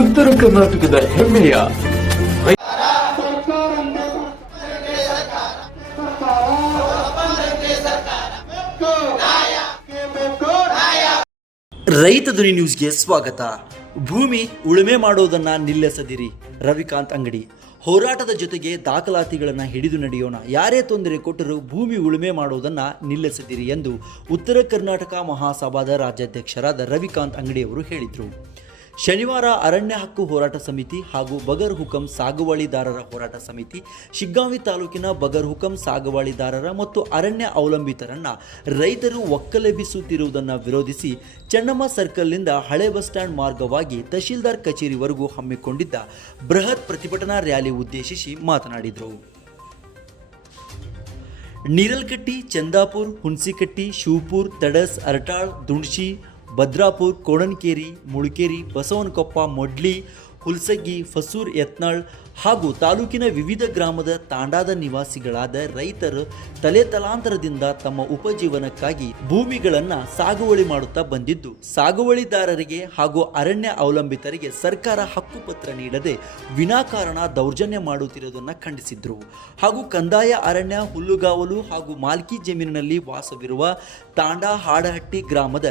ಉತ್ತರ ಕರ್ನಾಟಕದ ಹೆಮ್ಮೆಯ ರೈತ ಧ್ವನಿ ನ್ಯೂಸ್ಗೆ ಸ್ವಾಗತ. ಭೂಮಿ ಉಳುಮೆ ಮಾಡೋದನ್ನ ನಿಲ್ಲಿಸದಿರಿ. ರವಿಕಾಂತ್ ಅಂಗಡಿ. ಹೋರಾಟದ ಜೊತೆಗೆ ದಾಖಲಾತಿಗಳನ್ನು ಹಿಡಿದು ನಡೆಯೋಣ. ಯಾರೇ ತೊಂದರೆ ಕೊಟ್ಟರೂ ಭೂಮಿ ಉಳುಮೆ ಮಾಡೋದನ್ನು ನಿಲ್ಲಿಸದಿರಿ ಎಂದು ಉತ್ತರ ಕರ್ನಾಟಕ ಮಹಾಸಭಾದ ರಾಜ್ಯಾಧ್ಯಕ್ಷರಾದ ರವಿಕಾಂತ್ ಅಂಗಡಿಯವರು ಹೇಳಿದರು. ಶನಿವಾರ ಅರಣ್ಯ ಹಕ್ಕು ಹೋರಾಟ ಸಮಿತಿ ಹಾಗೂ ಬಗರ್ ಹುಕಂ ಸಾಗುವಳಿದಾರರ ಹೋರಾಟ ಸಮಿತಿ ಶಿಗ್ಗಾಂವಿ ತಾಲೂಕಿನ ಬಗರ್ ಹುಕಂ ಸಾಗುವಳಿದಾರರ ಮತ್ತು ಅರಣ್ಯ ಅವಲಂಬಿತರನ್ನ ರೈತರು ಒಕ್ಕಲೆಬ್ಬಿಸುತ್ತಿರುವುದನ್ನು ವಿರೋಧಿಸಿ ಚೆನ್ನಮ್ಮ ಸರ್ಕಲ್ನಿಂದ ಹಳೆ ಬಸ್ ಸ್ಟ್ಯಾಂಡ್ ಮಾರ್ಗವಾಗಿ ತಹಶೀಲ್ದಾರ್ ಕಚೇರಿವರೆಗೂ ಹಮ್ಮಿಕೊಂಡಿದ್ದ ಬೃಹತ್ ಪ್ರತಿಭಟನಾ ರ್ಯಾಲಿ ಉದ್ದೇಶಿಸಿ ಮಾತನಾಡಿದರು. ನೀರಲ್ಕಟ್ಟಿ, ಚಂದಾಪುರ್, ಹುಣಸಿಕಟ್ಟಿ, ಶಿವಪುರ್, ತಡಸ್, ಅರಟಾಳ್, ದುಣಶಿ, ಭದ್ರಾಪುರ್, ಕೋಣನ್ಕೇರಿ, ಮುಳಕೇರಿ, ಬಸವನಕೊಪ್ಪ, ಮೊಡ್ಲಿ, ಹುಲ್ಸಗಿ, ಫಸೂರ್, ಯತ್ನಾಳ್ ಹಾಗೂ ತಾಲೂಕಿನ ವಿವಿಧ ಗ್ರಾಮದ ತಾಂಡಾದ ನಿವಾಸಿಗಳಾದ ರೈತರು ತಲೆತಲಾಂತರದಿಂದ ತಮ್ಮ ಉಪಜೀವನಕ್ಕಾಗಿ ಭೂಮಿಗಳನ್ನು ಸಾಗುವಳಿ ಮಾಡುತ್ತಾ ಬಂದಿದ್ದು, ಸಾಗುವಳಿದಾರರಿಗೆ ಹಾಗೂ ಅರಣ್ಯ ಅವಲಂಬಿತರಿಗೆ ಸರ್ಕಾರ ಹಕ್ಕುಪತ್ರ ನೀಡದೆ ವಿನಾಕಾರಣ ದೌರ್ಜನ್ಯ ಮಾಡುತ್ತಿರುವುದನ್ನು ಖಂಡಿಸಿದ್ರು. ಹಾಗೂ ಕಂದಾಯ ಅರಣ್ಯ, ಹುಲ್ಲುಗಾವಲು ಹಾಗೂ ಮಾಲ್ಕಿ ಜಮೀನಿನಲ್ಲಿ ವಾಸವಿರುವ ತಾಂಡಾ ಹಾಡಹಟ್ಟಿ ಗ್ರಾಮದ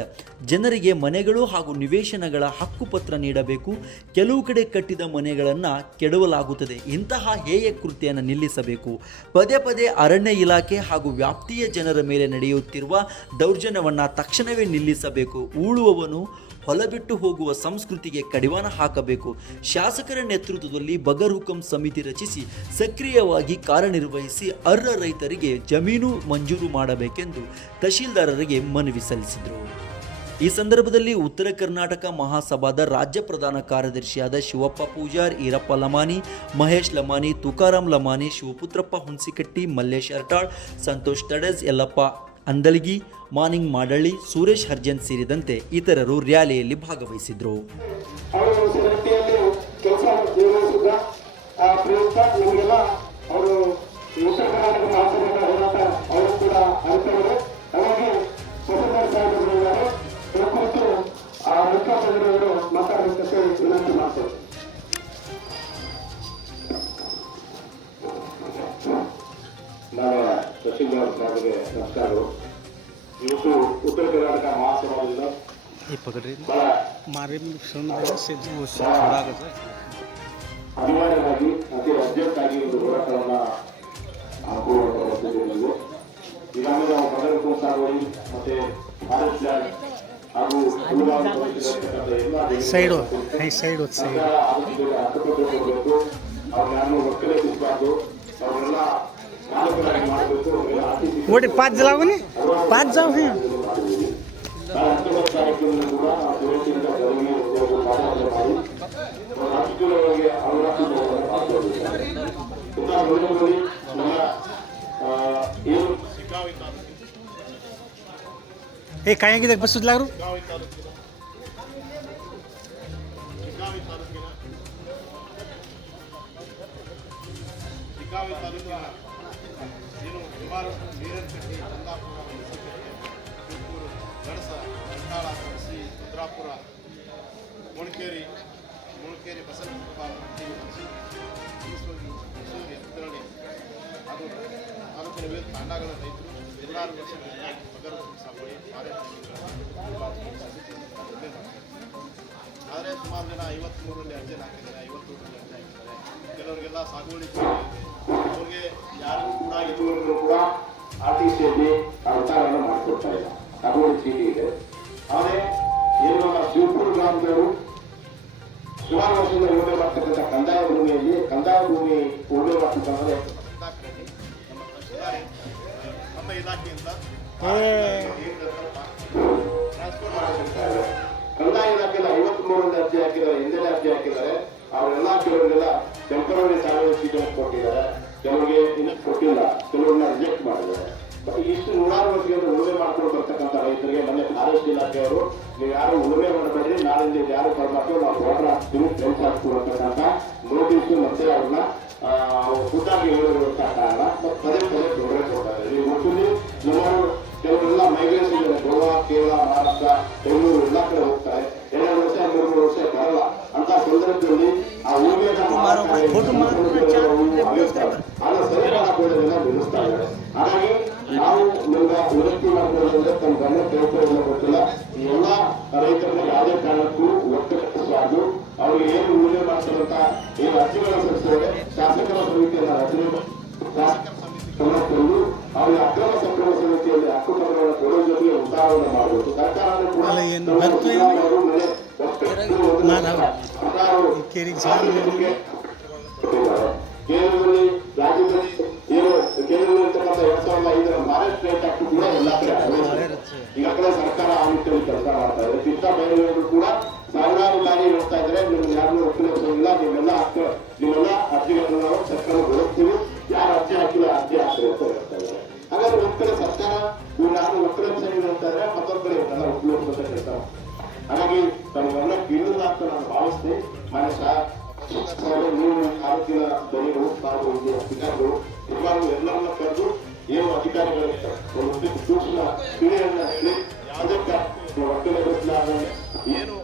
ಜನರಿಗೆ ಮನೆಗಳು ಹಾಗೂ ನಿವೇಶನಗಳ ಹಕ್ಕುಪತ್ರ ನೀಡಬೇಕು. ಕೆಲವು ಕಡೆ ಕಟ್ಟಿದ ಮನೆಗಳನ್ನು ಕೆಡವಲಾಗುತ್ತದೆ. ಇಂತಹ ಹೇಯ ಕೃತ್ಯವನ್ನು ನಿಲ್ಲಿಸಬೇಕು. ಪದೇ ಪದೇ ಅರಣ್ಯ ಇಲಾಖೆ ಹಾಗೂ ವ್ಯಾಪ್ತಿಯ ಜನರ ಮೇಲೆ ನಡೆಯುತ್ತಿರುವ ದೌರ್ಜನ್ಯವನ್ನು ತಕ್ಷಣವೇ ನಿಲ್ಲಿಸಬೇಕು. ಉಳುವವನು ಹೊಲ ಬಿಟ್ಟು ಹೋಗುವ ಸಂಸ್ಕೃತಿಗೆ ಕಡಿವಾಣ ಹಾಕಬೇಕು. ಶಾಸಕರ ನೇತೃತ್ವದಲ್ಲಿ ಬಗರ್ ಹುಕಂ ಸಮಿತಿ ರಚಿಸಿ ಸಕ್ರಿಯವಾಗಿ ಕಾರ್ಯನಿರ್ವಹಿಸಿ ಅರ್ಹ ರೈತರಿಗೆ ಜಮೀನು ಮಂಜೂರು ಮಾಡಬೇಕೆಂದು ತಹಶೀಲ್ದಾರರಿಗೆ ಮನವಿ ಸಲ್ಲಿಸಿದರು. ಈ ಸಂದರ್ಭದಲ್ಲಿ ಉತ್ತರ ಕರ್ನಾಟಕ ಮಹಾಸಭಾದ ರಾಜ್ಯ ಪ್ರಧಾನ ಕಾರ್ಯದರ್ಶಿಯಾದ ಶಿವಪ್ಪ ಪೂಜಾರ್, ಈರಪ್ಪ ಲಮಾನಿ, ಮಹೇಶ್ ಲಮಾನಿ, ತುಕಾರಾಮ್ ಲಮಾನಿ, ಶಿವಪುತ್ರಪ್ಪ ಹುಣಸಿಕಟ್ಟಿ, ಮಲ್ಲೇಶ್ ಅರಟಾಳ್, ಸಂತೋಷ್ ತಡಸ್, ಯಲ್ಲಪ್ಪ ಅಂದಲ್ಗಿ, ಮಾನಿಂಗ್ ಮಾಡಳ್ಳಿ, ಸುರೇಶ್ ಹರ್ಜನ್ ಸೇರಿದಂತೆ ಇತರರು ರ್ಯಾಲಿಯಲ್ಲಿ ಭಾಗವಹಿಸಿದ್ರು. ತಹಶೀಲ್ದಾರ್ ನಮಸ್ಕಾರಗಳು. ಇವತ್ತು ಉತ್ತರ ಕರ್ನಾಟಕ ಮಹಾಸಭಾದಿಂದ ಅನಿವಾರ್ಯವಾಗಿ ಅತಿ ಅರ್ಜೆಂಟ್ ಆಗಿ ಒಂದು ಹೋರಾಟವನ್ನು ಹಾಕುವಂತಹ ಈಗಾಗಲೇ ನಾವು ಬಗರ್ ಹುಕಂ ಸಾಗುವಳಿ ಮತ್ತೆ ಫಾರೆಸ್ಟ್ ಲ್ಯಾಂಡ್ ಹಾಗೂ ಹಕ್ಕುಪತ್ರ ಅವ್ರನ್ನ ಒಕ್ಕಲೆಬ್ಬಿಸಬಾರ್ದು. ಅವರೆಲ್ಲ वोट 5 जलाओ ने 5 जाओ हैं ए काय की बस सुधला रू ನೀರಲ್ಕಟ್ಟಿ, ಚಂದಾಪುರ, ಶಿವಪುರ, ಗಡಸ, ಅರಟಾಳ, ಹುಣಸಿ, ಭದ್ರಾಪುರ, ಮುಳಕೇರಿ, ಬಸವನಕೊಪ್ಪ, ಎತ್ತರಳ್ಳಿ ಹಾಗೂ ತಾಲೂಕಿನ ವಿವಿಧ ತಾಂಡಾಗಳ ರೈತರು ಎಲ್ಲರೂ ವರ್ಷಗಳಿಂದ ಬಗರ್ ಹುಕಂ ಸಾಗುವಳಿ ಆದರೆ ಸುಮಾರು ಜನ 53ರಲ್ಲಿ ಅರ್ಜಿ ಹಾಕಿದ್ದಾರೆ, 52ರಲ್ಲಿ ಅರ್ಜಿ ಹಾಕಿದ್ದಾರೆ. ಕೆಲವರಿಗೆಲ್ಲ ಸಾಗುವಳಿ ಅವ್ರಿಗೆ ಯಾರಿಗೂ ಕೂಡ ಇದುವರೆಗೂ ಕೂಡ RTCಯಲ್ಲಿ ಅವತಾರವನ್ನು ಮಾಡಿಕೊಡ್ತಾ ಇಲ್ಲ. ಸಾಗುವಳಿ ಚೀಟಿ ಇದೆ. ಆದರೆ ಏನು ನಮ್ಮ ಶಿವಪುರ ಗ್ರಾಮದವರು ಸುಮಾರು ವರ್ಷದಿಂದ ಉಳುಮೆ ಮಾಡ್ತಕ್ಕಂಥ ಕಂದಾಯ ಭೂಮಿಯಲ್ಲಿ ಕಂದಾಯ ಭೂಮಿ ಉಳುಮೆ ಮಾಡ್ತಕ್ಕಂಥದ್ದು ನಮ್ಮ ಇಲಾಖೆಯಿಂದ ಟ್ರಾನ್ಸ್ಫರ್ ಮಾಡಿರ್ತಾರೆ. ಕಂದಾಯ ಇಲಾಖೆಯಲ್ಲಿ 53ರಲ್ಲಿ ಅರ್ಜಿ ಹಾಕಿದ್ದಾರೆ, ಹಿಂದೆನೇ ಅರ್ಜಿ ಹಾಕಿದ್ದಾರೆ. ಅವರೆಲ್ಲ ಕೆಲವರಿಗೆಲ್ಲ ಟೆಂಪರರಿ ಸಾಗುವಳಿ ಚೀಟಿಯನ್ನು ಕೊಟ್ಟಿದ್ದಾರೆ, ಕೆಲವರಿಗೆ ಇನ್ನೂ ಕೊಟ್ಟಿಲ್ಲ, ಕೆಲವರನ್ನ ರಿಜೆಕ್ಟ್ ಮಾಡಿದ್ದಾರೆ. ಇಷ್ಟು ನೂರಾರು ವರ್ಷಗಳಿಂದ ಉಳುಮೆ ಮಾಡ್ಕೊಂಡು ಬರ್ತಕ್ಕಂಥ ರೈತರಿಗೆ ಮೊನ್ನೆ ಫಾರೆಸ್ಟ್ ಇಲಾಖೆಯವರು ನೀವು ಯಾರು ಉಳುಮೆ ಮಾಡಬೇಡಿ, ನಾಳಿಂದ ಯಾರು ಪರಮಾತ್ಮ ನಾವು ವಾಟರ್ ಹಾಕ್ತೀವಿ, ಫ್ರೆಂಡ್ಸ್ ಹಾಕ್ಕೊಡುವಂತಕ್ಕಂಥ ನೋಟಿಸು ಮತ್ತೆ ಅವ್ರನ್ನ ಖುದ್ದಾಗಿ ಹೇಳಿರುವಂತಹ ಕಾರಣ ಪದೇ ಪದೇ ತೊಂದರೆ ಕೊಡ್ತಾರೆ. ನೀವು ಒಟ್ಟಿಗೆ ಸುಮಾರು ಕೆಲವರೆಲ್ಲ ಮೈಗ್ರೇಷನ್ ಇದೆ, ಗೋವಾ, ಕೇರಳ, ಮಹಾರಾಷ್ಟ್ರ, ಬೆಂಗಳೂರು ಎಲ್ಲ ಕಡೆ ಹೋಗ್ತಾರೆ. 2 ವರ್ಷ 3 ವರ್ಷ ಬರಲ್ಲ ಅಂತ ತೊಂದರೆ ಕಾಲದಲ್ಲಿ ಆ ಊರಿನ ನಿಲ್ಲಿಸ್ತಾ ಇದ್ದಾರೆ. ಹಾಗಾಗಿ ನಾವು ನಿಮ್ಮ ವಿನಂತಿ ಮಾಡೋದಂದ್ರೆ ತಮ್ಮ ಗಮನ ಕೇಳ್ಕೊಳ್ಳೋದು ಗೊತ್ತಿಲ್ಲ. ಈ ಎಲ್ಲಾ ರೈತರನ್ನ ಯಾವುದೇ ಕಾರಣಕ್ಕೂ ಒಟ್ಟುಗಟ್ಟಿಸಬಾರ್ದು. ಅವ್ರಿಗೆ ಏನು ಮೂಲ್ಯ ಮಾಡ್ತಾರಂತ ಏನು ಅರ್ಜಿಗಳ ಸಲ್ಲಿಸಿದರೆ ಶಾಸಕರ ಸಮಿತಿಯನ್ನ ರಚನೆ ತಂದು ಅವರಿಗೆ ಅಕ್ರಮ ಸಂಕ್ರಮ ಸಮಿತಿಯಲ್ಲಿ ಹಕ್ಕುಪತ್ರಗಳನ್ನು ಕೊಡುವ ಜೊತೆಗೆ ಉತ್ತಾರವನ್ನು ಮಾಡಬಹುದು. ಸರ್ಕಾರವನ್ನು ಕೂಡ ಕೇಂದ್ರದಲ್ಲಿ ರಾಜ್ಯದಲ್ಲಿ ಏನು ಕೇಂದ್ರದಲ್ಲಿ ಇರ್ತಕ್ಕಂಥ 2005 ಮಹಾರಾಷ್ಟ್ರ ಸ್ಟೇಟ್ ಆಕ್ಟ್ ಕೂಡ ಎಲ್ಲಾ ಕಡೆ ಈಗಾಗಲೇ ಸರ್ಕಾರ ಆ ನಿಟ್ಟಿನಲ್ಲಿ ಕೆಲಸ ಮಾಡ್ತಾ ಇದೆ. ಕೃಷ್ಣ ಬೈರೇಗೌಡರು ಕೂಡ ಸಾವಿರಾರು ಬಾರಿ ಹೇಳ್ತಾ ಇದ್ದಾರೆ, ನಿಮ್ಗೆ ಯಾರನ್ನೂ ಒಪ್ಪಿಲ್ಲ, ನಿಮ್ಮೆಲ್ಲ ಅರ್ಜಿಗಳನ್ನು ನಾವು ಸಕ್ರಮಗೊಳಿಸ್ತೀವಿ, ಯಾರು ಅರ್ಜಿ ಹಾಕಿಲ್ಲ ಅರ್ಜಿ ಹಾಕ್ತೀವಿ ಅಂತ ಹೇಳ್ತಾ ಇದ್ದಾರೆ. ಹಾಗಾದ್ರೆ ಒಂದ್ ಕಡೆ ಸರ್ಕಾರ ನಾನು ಒಕ್ಕಲಿಗ ಸಂಘ ಹೇಳ್ತಾ ಇದ್ರೆ, ಮತ್ತೊಂದ್ ಕಡೆ ಇವನ್ನೆಲ್ಲ ಒಪ್ಪಿಗೆ ಅಂತ ಹೇಳ್ತಾರೆ. ಹಾಗಾಗಿ ತಮ್ಗೆಲ್ಲ ಕೇಳಿಲ್ಲ ಅಂತ ನಾನು ಭಾವಿಸ್ತೀನಿ. ಮನುಷ್ಯ ನೀವು ತಾಲೂಕಿನ ದನಿಗಳು, ತಾವು ಅಧಿಕಾರಿಗಳು ನಿಜವಾಗ್ಲೂ ಎಲ್ಲರನ್ನ ಕರೆದು ಏನು ಅಧಿಕಾರಿಗಳಿಗೆ ಒಂದು ಸೂಕ್ಷ್ಮ ಕ್ರಿಯೆಯನ್ನ ಹೇಳಿ ಯಾವುದಕ್ಕೆ ಒಕ್ಕಲಿಗರಿಸಲಾಗ ಏನು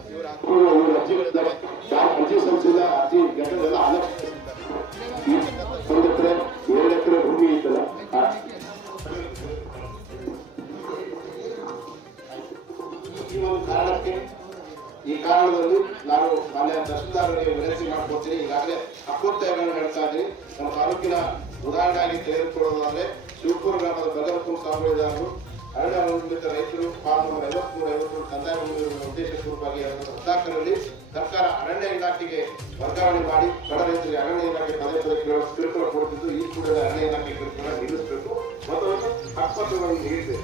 ಇವರು ಅರ್ಜಿಗಳಿದ್ದಾರೆ, ಯಾರು ಅರ್ಜಿ ಸಲ್ಲಿಸಿಲ್ಲ ಅರ್ಜಿ ಘಟನೆಲ್ಲ ಒಂದು ಎಕರೆ 2 ಎಕರೆ ಭೂಮಿ ಇತ್ತಲ್ಲ, ಈ ಒಂದು ಕಾರಣಕ್ಕೆ ಈ ಕಾರಣದಲ್ಲಿ ನಾನು ಮಾನ್ಯ ತಹಶೀಲ್ದಾರರಿಗೆ ವಿನಂತಿ ಮಾಡ್ಕೊಡ್ತೀನಿ. ಈಗಾಗಲೇ ಹಕ್ಕೊತ್ತಾಯಗಳನ್ನು ಹೇಳ್ತಾ ಇದ್ದೀನಿ. ನಮ್ಮ ತಾಲೂಕಿನ ಉದಾಹರಣೆಯಾಗಿ ತೆಗೆದುಕೊಳ್ಳೋದಾದ್ರೆ ಶಿವಪುರ ಗ್ರಾಮದ ಬಗರ್ಪುರ ಸಾಗುವಳಿದಾರರು ಅರಣ್ಯ ಅವಲಂಬಿತ ರೈತರು ಪಾಲು 53 ಕಂದಾಯ ಹೊಂದಿರುವ ಉದ್ದೇಶಪೂರ್ವಕವಾಗಿ 2014ರಲ್ಲಿ ಸರ್ಕಾರ ಅರಣ್ಯ ಇಲಾಖೆಗೆ ವರ್ಗಾವಣೆ ಮಾಡಿ ಬಡ ರೈತರಿಗೆ ಅರಣ್ಯ ಇಲಾಖೆ ಪದೇ ಪದೇ ಕಿರುಕುಳ ಕೊಡುತ್ತಿದ್ದು ಈ ಕೂಡಲೇ ಅರಣ್ಯ ಇಲಾಖೆ ಕಿರುಕುಳ ನಿಲ್ಲಿಸಬೇಕು ಮತ್ತು ಹಕ್ಕುಪತ್ರಗಳನ್ನು ನೀಡಿದೆ.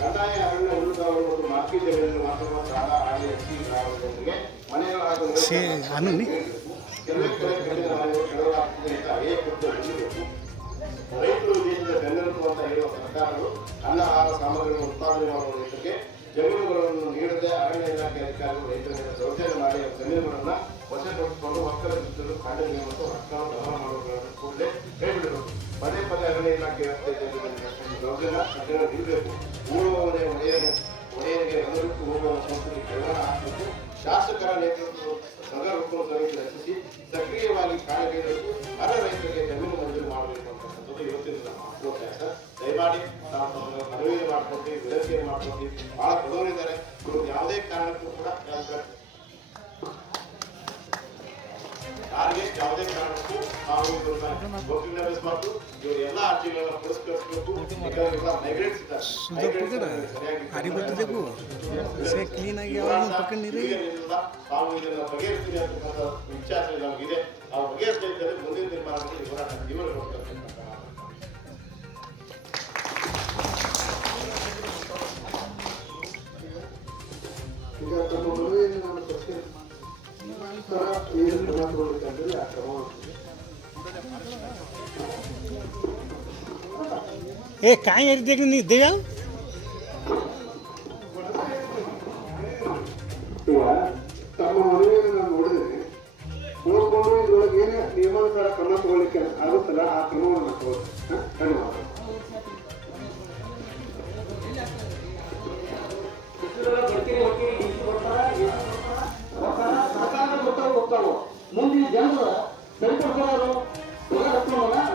ಕಂದಾಯ ಅರಣ್ಯ ಉಳಿದವರು ಮತ್ತು ಮಾರ್ಕಿ ಜಮೀನನ್ನು ಮಾತ್ರ ಸಾಲ ಆಡಿಸಿ ಗ್ರಾಮಗಳಿಗೆ ಮನೆಗಳ ರೈತರು ದೇಶದ ಬೆನ್ನೆಲುಬು ಅಂತ ಹೇಳುವ ಸರ್ಕಾರಗಳು ಅನ್ನ ಆಹಾರ ಸಾಮಗ್ರಿಗಳನ್ನು ಉತ್ಪಾದನೆ ಮಾಡುವ ರೈತರಿಗೆ ಜಮೀನುಗಳನ್ನು ನೀಡದೆ ಅರಣ್ಯ ಇಲಾಖೆ ಅಧಿಕಾರಿಗಳು ರೈತರ ಮೇಲೆ ದೌರ್ಜನ್ಯ ಮಾಡಿ ಜಮೀನುಗಳನ್ನ ವಶಪಡಿಸಿಕೊಂಡು ಒಕ್ಕಲಿಗರು ಖಂಡನೆ ಮತ್ತು ಹಕ್ಕನ್ನು ಗಮನ ಮಾಡುವುದನ್ನು ಕೂಡಲೇ ಕೈಬಿಡಬೇಕು. ಪದೇ ಪದೇ ಅರಣ್ಯ ಇಲಾಖೆ ದೌರ್ಜನ್ಯ ನಿಲ್ಲಬೇಕು. ಊರುವವರೇ ಒಡೆಯರಿಗೆ ಅನುರುಟ್ಟು ಹೋಗುವ ಸಂಸ್ಕೃತಿ ಕಡಿವಾಣ ಹಾಕಬೇಕು. ಶಾಸಕರ ನೇತೃತ್ವ ನಗರ ಉತ್ತಮ ಸಮಿತಿ ರಚಿಸಿ ಸಕ್ರಿಯವಾಗಿ ಕಾರ್ಯನಿರ್ವಹಿಸಿ ಅರ್ಹ ರೈತರಿಗೆ ಜಮೀನು ಮಂಜೂರು ಮಾಡಬೇಕು ಅಂತಕ್ಕಂಥದ್ದು ಇವತ್ತಿನ ನಮ್ಮ ಅಭ್ಯಾಸ. ದಯಮಾಡಿ ನಾವು ಮನವಿ ಮಾಡ್ಕೊತೀವಿ, ವಿನಂತಿ ಮಾಡ್ಕೊತೀವಿ. ಬಹಳ ಬಡವರಿದ್ದಾರೆ, ಇವರು ಯಾವುದೇ ಕಾರಣಕ್ಕೂ ಕೂಡ ಯಾರಿಗೆ ಯಾವುದೇ ಕಾರಣಕ್ಕೂ ನಾವು ಇವ್ರನ್ನ ಗೊತ್ತಿಲ್ಲಬಾರ್ದು. ಇವರು ಎಲ್ಲ ಅರ್ಜಿಗಳನ್ನ ಪುರಸ್ಕರಿಸಬೇಕು. ಮೈಗ್ರೇಟ್ಸ್ ಇದ್ದಾರೆ, ತಾವು ಇದನ್ನ ಬಗೆಹರಿಸ್ತೀನಿ ಅಂತಕ್ಕಂಥ ವಿಚಾರ ನಮಗಿದೆ. ಆ ಬಗೆಹರಿಸಿದರೆ ಮುಂದಿನ ನಿರ್ಮಾಣದಲ್ಲಿ ಹೋರಾಟ ಜೀವನ ಕೊಡ್ತಾರೆ. ಈಗ ತಮ್ಮ ಮನವಿಯನ್ನು ನಾನು ಏನು ಕ್ರಮ ತಗೊಳ್ಬೇಕಂತೇಳಿ ಆ ಕ್ರಮ काय नहीं देव ಈಗ ತಮ್ಮ ಮನವಿಯನ್ನು ನಾನು ನೋಡಿದ್ರೆ ನೋಡ್ಕೊಂಡು ಇದ್ರೊಳಗೆ ಏನೇ ನಿಯಮಾನುಸಾರ ಕ್ರಮ ತಗೊಳ್ಳಿಕ್ಕೆ ಆಗುತ್ತಲ್ಲ ಆ ಕ್ರಮವನ್ನು ತಗೊಳ್ಳಿ. ಧನ್ಯವಾದ. ಮುಂದಿನ ಜನರು ಸರಿಪಡಿಸೋರು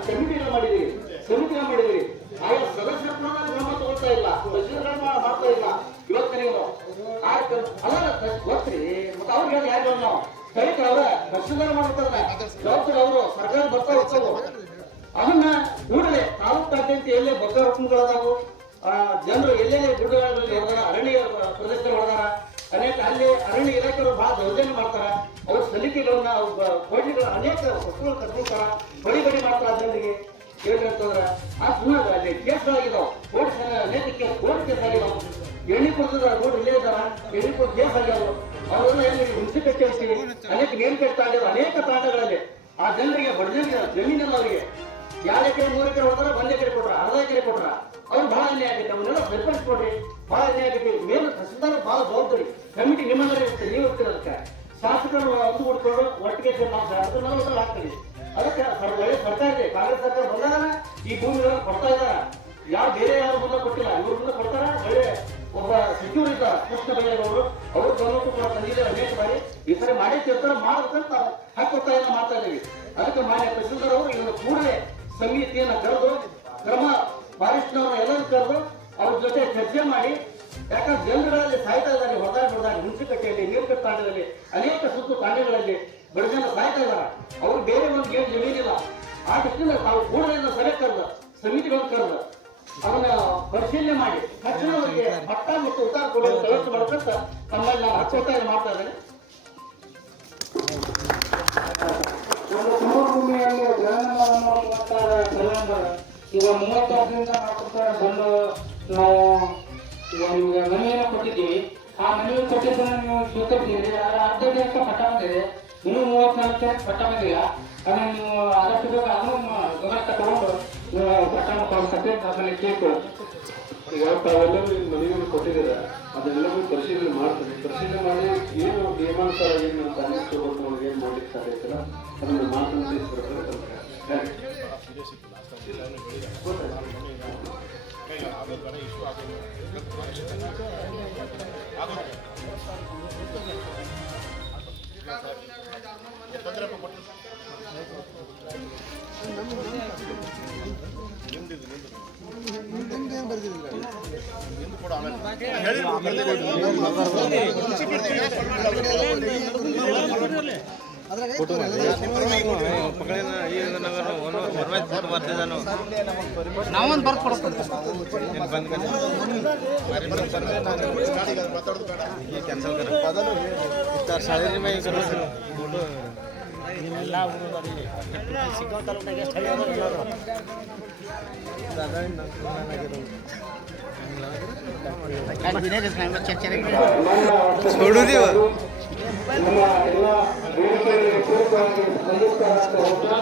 ಸಮಿತಿನ ಮಾಡಿದಿರಿ. ಆಯಾ ಸದಸ್ಯರ ಕ್ರಮ ತಗೊಳ್ತಾ ಇಲ್ಲ, ಮಾಡ್ತಾ ಇಲ್ಲ. ಇವತ್ತು ನೀವು ಆಯ್ತು ಅಲ್ಲ ಗೊತ್ತ್ರಿ, ಮತ್ತೆ ಅವ್ರಿಗೆ ಹೇಳಿ ಯಾರು ನಾವು ಸ್ಥಳೀಯ ಅವರ ತಹಶೀಲ್ದಾರ್ ಮಾಡ್ತಾರೆ, ಜವಾಬ್ದಾರಿ ಅವರು ಸರ್ಕಾರ ಬರ್ತಾ ಹೋಗ್ತಾವು. ಅದನ್ನ ಕೂಡಲೇ ತಾಲೂಕಾದ್ಯಂತ ಎಲ್ಲೇ ಬಗ್ಗ ಹುಕುಂಗಳದಾವು, ಜನರು ಎಲ್ಲೆಲ್ಲಿ ಗುಡ್ಡಗಳಲ್ಲಿ ಹೊಡೆದಾರ, ಅರಣ್ಯ ಪ್ರದೇಶ ಹೊಡೆದಾರ, ಅನೇಕ ಅಲ್ಲಿ ಅರಣ್ಯ ಇಲಾಖೆಯವರು ಬಹಳ ದೌರ್ಜನ್ಯ ಮಾಡ್ತಾರ. ಅವ್ರ ಸಲಿಕೆಗಳನ್ನ ಕೋಟಿಗಳ ಅನೇಕ ವಸ್ತುಗಳು ಕಟ್ಕೊಳ್ತಾರ, ಬಡಿ ಮಾಡ್ತಾರ. ಜನರಿಗೆ ಹೇಳ್ತಂದ್ರ ಆ ಸುಮ್ಮನೆ ಅಲ್ಲಿ ಕೇಸ್ಗಳಾಗಿದ್ದಾವೆ, ಅನೇಕ ಕೋರ್ಟ್ ಕೇಸ್ ಆಗಿದಾವೆ. ಎಣ್ಣೆ ಕೊಡ್ತಿದಾರ, ರೋಡ್ ಇಲ್ಲೇ ಇದ್ದಾರ, ಎಣ್ಣೆ ಕೊಟ್ಟು ಕೇಸ್ ಆಗ್ಯಾವ. ಅವರೆಲ್ಲ ಎಲ್ಲಿ ಹಿಂಸೆ ಕಟ್ಟಿಸಿ ಅನೇಕ ನೇಮ್ ಕಟ್ಟಾಗಿರೋ ಅನೇಕ ತಾಂಡಗಳಲ್ಲಿ ಆ ಜನರಿಗೆ ಬಡಜನ ಜಮೀನಲ್ಲ ಅವರಿಗೆ 2 ಎಕರೆ 3 ಎಕರೆ ಹೊಡೆದಾರ, 1 ಎಕರೆ ಕೊಟ್ರ, ಅರ್ಧ ಎಕರೆ ಕೊಟ್ರ. ಅವ್ರು ಬಹಳ ಅನ್ಯಾಯ ಆಗೈತೆ. ಅವನ್ನೆಲ್ಲ ಸರಿಪಡಿಸ್ಕೊಡ್ರಿ, ಬಹಳ ಅನ್ಯಾಯ ಆಗೈತಿ. ಮೇಲೆ ತಹಶೀಲ್ದಾರ್ ಬಹಳ ಜವಾಬ್ದಾರಿ. ಕಮಿಟಿ ನಿಮ್ಮಂದ್ರೆ ಇರುತ್ತೆ, ನೀವು ಇರ್ತೀರ. ಅದಕ್ಕೆ ಶಾಸಕರು ಒಂದು ಕೊಡ್ಕೊಂಡು ಒಟ್ಟಿಗೆ ಅದನ್ನೆಲ್ಲ ಹಾಕ್ತೀವಿ. ಅದಕ್ಕೆ ಒಳ್ಳೆ ಬರ್ತಾ ಇದೆ. ಕಾಂಗ್ರೆಸ್ ಸರ್ಕಾರ ಬಂದಾಗ ಈ ಭೂಮಿಗಳನ್ನು ಕೊಡ್ತಾ ಇದಾರ. ಯಾರು ಬೇರೆ ಯಾರು ಮುಂದೆ ಕೊಟ್ಟಿಲ್ಲ, ಇವ್ರ ಮುಂದೆ ಕೊಡ್ತಾರ. ಒಳ್ಳೆ ಒಬ್ಬ ಸಚಿವರು ಇದ್ದಾರೆ ಕೃಷ್ಣ ಬೈರೇಗೌಡರು, ಅವ್ರ ಗಮನಕ್ಕೂ ಕೂಡ ತಂದಿದೆ ಅನೇಕ ಬಾರಿ. ಈ ಸರಿ ಮಾಡೇ ತೀರ್ತಾರೆ, ಮಾಡಬೇಕಂತ ಹಕ್ಕೊತ್ತಾಯನ ಮಾಡ್ತಾ ಇದ್ದೀವಿ. ಅದಕ್ಕೆ ಮಾನ್ಯ ತಹಸೀಲ್ದಾರ್ ಅವರು ಇದನ್ನು ಕೂಡಲೇ ಸಮಿತಿಯನ್ನು ಕರೆದು ಕ್ರಮ ಫಾರೆಸ್ಟ್ನವರು ಎಲ್ಲರೂ ಕರೆದು ಅವ್ರ ಜೊತೆ ಚರ್ಚೆ ಮಾಡಿ, ಯಾಕಂದ್ರೆ ಜನರುಗಳಲ್ಲಿ ಸಾಯ್ತಾ ಇದ್ದಾರೆ, ಹೊರದಾಗಿ ಹುಣಸಿಕಟ್ಟೆಯಲ್ಲಿ, ನೀರ್ಕಟ್ಟ ತಾಂಡದಲ್ಲಿ, ಅನೇಕ ಸುತ್ತು ತಾಂಡಗಳಲ್ಲಿ ಬಡ ಜನ ಸಾಯ್ತಾ ಇದ್ದಾರೆ. ಅವ್ರು ಬೇರೆ ಒಂದು ಏನು ಜಮೀನಿಲ್ಲ. ಆ ದೃಷ್ಟಿಯಿಂದ ತಾವು ಕೂಡಲೇ ಸಭೆ ಕರೆದು ಸಮಿತಿಗಳನ್ನು ಕರೆದು ಅವನ್ನ ಪರಿಶೀಲನೆ ಮಾಡಿ ತಕ್ಷಣ ಅವರಿಗೆ ಮಟ್ಟ ಮತ್ತು ಉತ್ತರ ಕೊಡುವ ವ್ಯವಸ್ಥೆ ಮಾಡಬೇಕಂತ ತಮ್ಮಲ್ಲಿ ನಾನು ಹಕ್ಕೊತ್ತಾಯ ಮಾಡ್ತಾ ಇದ್ದೇನೆ. ಒಂದು ತುಮಕೂರು ಭೂಮಿಯಲ್ಲಿ ಜಗನ್ನನ್ನು ಈಗ 30 ವರ್ಷದಿಂದ ಮಾಡ್ಕೊಡ್ತಾರೆ ಬಂದು ನಾವು ಈಗ ನಿಮ್ಗೆ ಮನೆಯನ್ನು ಕೊಟ್ಟಿದ್ದೀವಿ. ಆ ಮನೆಯನ್ನು ಕೊಟ್ಟಿದ್ದನ್ನು ನೀವು ಸ್ವೀಕರಿಸಿದ್ರಿ. ಅದರ ಅರ್ಧ ದಿವಸ ಪಟ್ಟ ಬಂದಿದೆ, ಇನ್ನೂ 34 ಪಟ್ಟ ಬಂದಿಲ್ಲ. ಅದನ್ನು ನೀವು ಆದಷ್ಟು ಬೇಗ ಅದನ್ನು ಗಮನಕ್ಕೆ ತಗೊಂಡು ನೀವು ಪಟ್ಟವನ್ನು ಕೊಡಿಸಕ್ಕೆ ನಮ್ಮಲ್ಲಿ ಕೇಳ್ಕೊಳ್ಳಿ. ಈಗ ತಾವೆಲ್ಲರೂ ಮನೆಯನ್ನು ಕೊಟ್ಟಿದ್ದೀರಾ, ಅದೆಲ್ಲವೂ ಪರಿಶೀಲನೆ ಮಾಡ್ತೀವಿ. ಪರಿಶೀಲನೆ ಮಾಡಿ ಏನು ನಿಯಮಾನುಸಾರ ಏನು ನಮ್ಮ ತಾಲೂಕು ಅವ್ರಿಗೆ ಏನು ಮಾಡ್ಲಿಕ್ಕೆ ಸಾಧ್ಯ ಐತಲ್ಲ ಅದನ್ನು ಮಾತನಾಡಿಸ್ಬೇಕು. ನಾವೊಂದು ಬರ್ದು ಕೊಡ್ಬೇಕು. ಎಲ್ಲ ನಮ್ಮ ಎಲ್ಲ ಬೇಡಿಕೆಗಳಿಗೆ ಪೂರಕವಾಗಿ ಸ್ಪಂದಿಸ್ತಾ ಹೋಗ್ತಾ